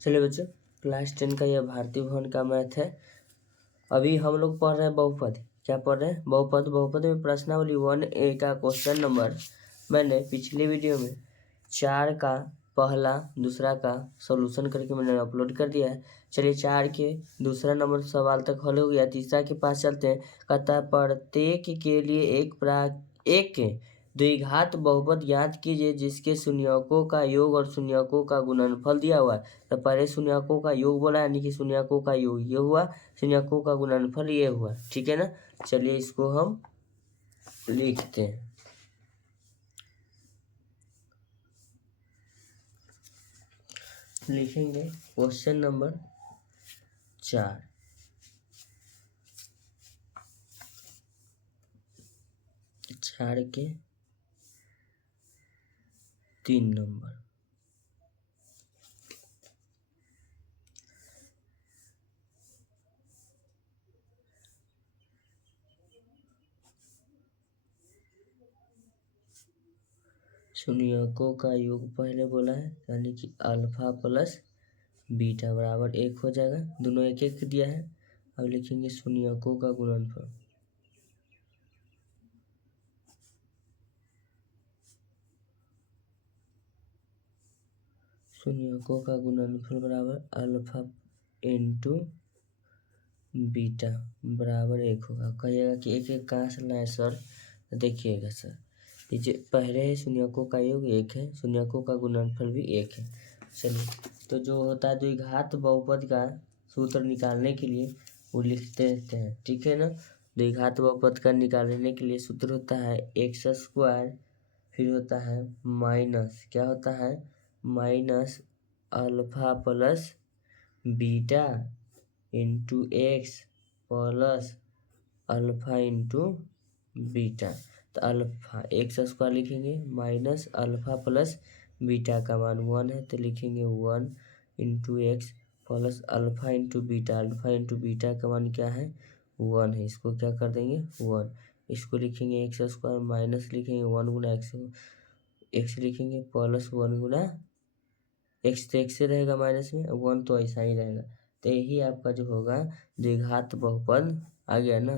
चलिए बच्चों, क्लास 10 का यह भारतीय भवन का मैथ है। अभी हम लोग पढ़ रहे हैं बहुपद। क्या पढ़ रहे हैं? बहुपद। बहुपद में प्रश्नावली 1A का क्वेश्चन नंबर मैंने पिछले वीडियो में 4 का पहला दूसरा का सॉल्यूशन करके मैंने अपलोड कर दिया है। चलिए 4 के दूसरा नंबर सवाल तक हल हो गया। तीसरा के पास चलते हैं। कहता है प्रत्येक के लिए एक द्विघात बहुपद ज्ञात कीजिए जिसके शून्यकों का योग और शून्यकों का गुणनफल दिया हुआ है। तो पहले शून्यकों का योग बोला, यानी कि शून्यकों का योग ये हुआ, शून्यकों का गुणनफल ये हुआ। ठीक है ना। चलिए इसको हम लिखते हैं। लिखेंगे क्वेश्चन नंबर 4। चार के 3 नंबर। शून्यकों का योग पहले बोला है, यानी कि अल्फा प्लस बीटा बराबर 1 हो जाएगा। दोनों एक एक दिया है। अब लिखेंगे शून्यकों का गुणनफल। शून्यकों का गुणनफल बराबर अल्फा इंटू बीटा बराबर 1 होगा। कहिएगा कि एक एक कहाँ से लाए सर? देखिएगा सर, ये जो पहले है शून्यकों का योग 1 है, शून्यकों का गुणनफल भी 1 है। चलिए, तो जो होता है द्विघात बहुपद का सूत्र निकालने के लिए वो लिखते रहते हैं। ठीक है ना। द्विघात बहुपद का निकालने के लिए सूत्र होता है x², फिर होता है माइनस, क्या होता है, minus alpha plus beta into x plus alpha into beta. तो अल्फा x² लिखेंगे, माइनस अल्फा प्लस बीटा का मान 1 है तो लिखेंगे 1 into x plus alpha into beta. Alpha into beta का मान क्या है? 1 है। इसको क्या कर देंगे? 1। इसको लिखेंगे x² माइनस लिखेंगे 1 गुना एक्स लिखेंगे प्लस 1 गुना एक्स, तो एक्स से रहेगा माइनस में, 1 तो ऐसा ही रहेगा। तो यही आपका जो होगा द्विघात बहुपद आ गया ना।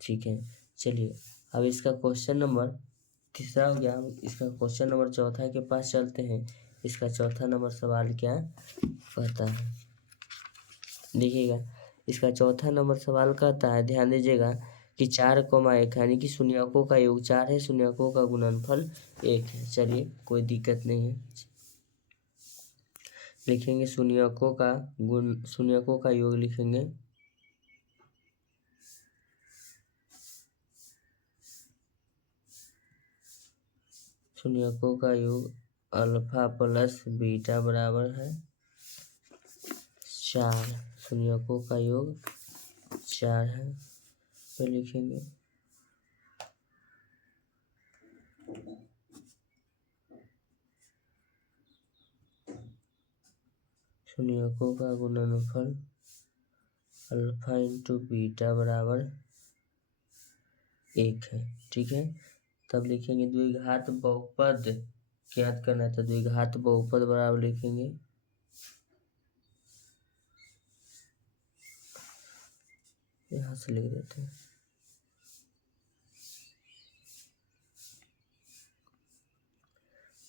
ठीक है। चलिए अब इसका क्वेश्चन नंबर तीसरा हो गया। इसका क्वेश्चन नंबर चौथा के पास चलते हैं। इसका चौथा नंबर सवाल क्या कहता है, देखिएगा। इसका चौथा नंबर सवाल कहता है, ध्यान दीजिएगा कि 4,1 यानी कि शून्यकों का योग 4 है, शून्यकों का गुणनफल 1 है। चलिए कोई दिक्कत नहीं है। लिखेंगे शून्यकों का योग लिखेंगे शून्यकों का योग अल्फा प्लस बीटा बराबर है 4। शून्यकों का योग 4 है तो लिखेंगे शून्यकों का गुणनफल अल्फा इंटू बीटा बराबर 1 है। ठीक है। तब लिखेंगे द्विघात बहुपद ज्ञात करना है, तो द्विघात बहुपद बराबर लिखेंगे यहाँ से लिख देते हैं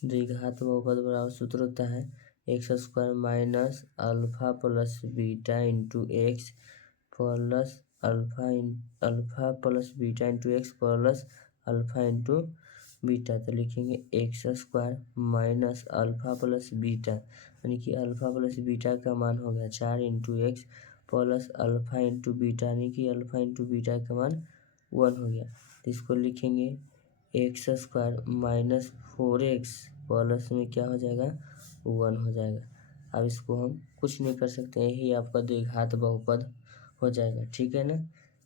द्विघात बहुपद बराबर सूत्र होता है x² minus alpha plus beta into x plus alpha plus beta into x plus alpha into beta. तो लिखेंगे x² minus alpha plus beta, यानी कि अल्फा प्लस बीटा का मान हो गया 4 into x plus alpha into beta, यानी कि अल्फा इंटू बीटा का मान 1 हो गया। तो इसको लिखेंगे x² माइनस 4x प्लस में क्या हो जाएगा? 1 हो जाएगा। अब इसको हम कुछ नहीं कर सकते, यही आपका द्विघात बहुपद हो जाएगा। ठीक है ना।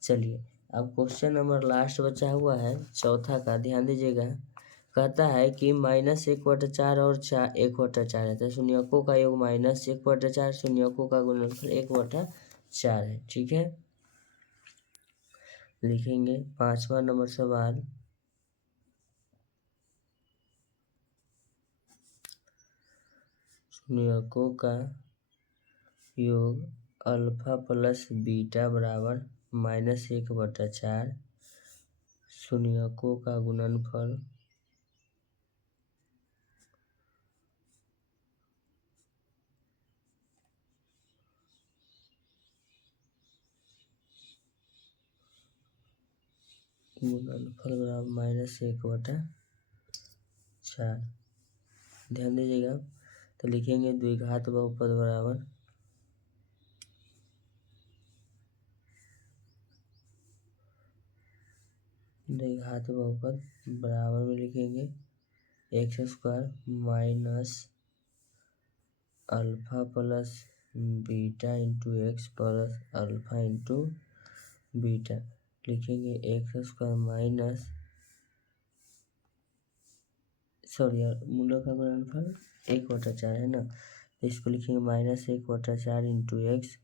चलिए अब क्वेश्चन नंबर लास्ट बचा हुआ है चौथा का, ध्यान दीजिएगा। कहता है कि -1/4 और 1/4 है, तो शून्यकों का योग -1/4, शून्यकों का गुणनफल 1/4 है। ठीक है। लिखेंगे 5वां नंबर सवाल। शून्यकों का योग अल्फा प्लस बीटा बराबर -1/4 शून्यकों का गुणनफल बराबर -1/4। ध्यान दीजिएगा, तो लिखेंगे द्विघात बहुपद बराबर में लिखेंगे x² minus alpha plus beta into x plus alpha into beta. लिखेंगे x² माइनस मूलों का गुणनफल 1/4 है ना, इसको लिखेंगे -1/4 into x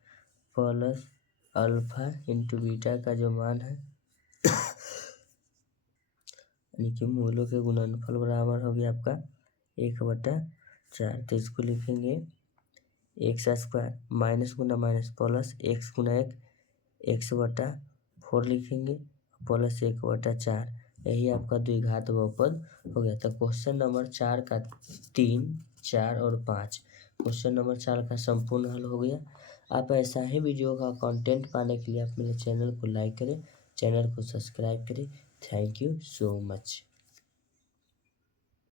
plus alpha into beta का जो मान है यानी कि मूलों के गुणनफल बराबर हो गया आपका 1/4। तो इसको लिखेंगे x² माइनस गुना माइनस प्लस x गुना 1 x/4 लिखेंगे प्लस 1/4। यही आपका द्विघात बहुपद हो गया। तो क्वेश्चन नंबर 4 का 3, 4 और 5 क्वेश्चन नंबर 4 का संपूर्ण हल हो गया। आप ऐसा ही वीडियो का कंटेंट पाने के लिए आप मेरे चैनल को लाइक करें, चैनल को सब्सक्राइब करें। Thank you so much.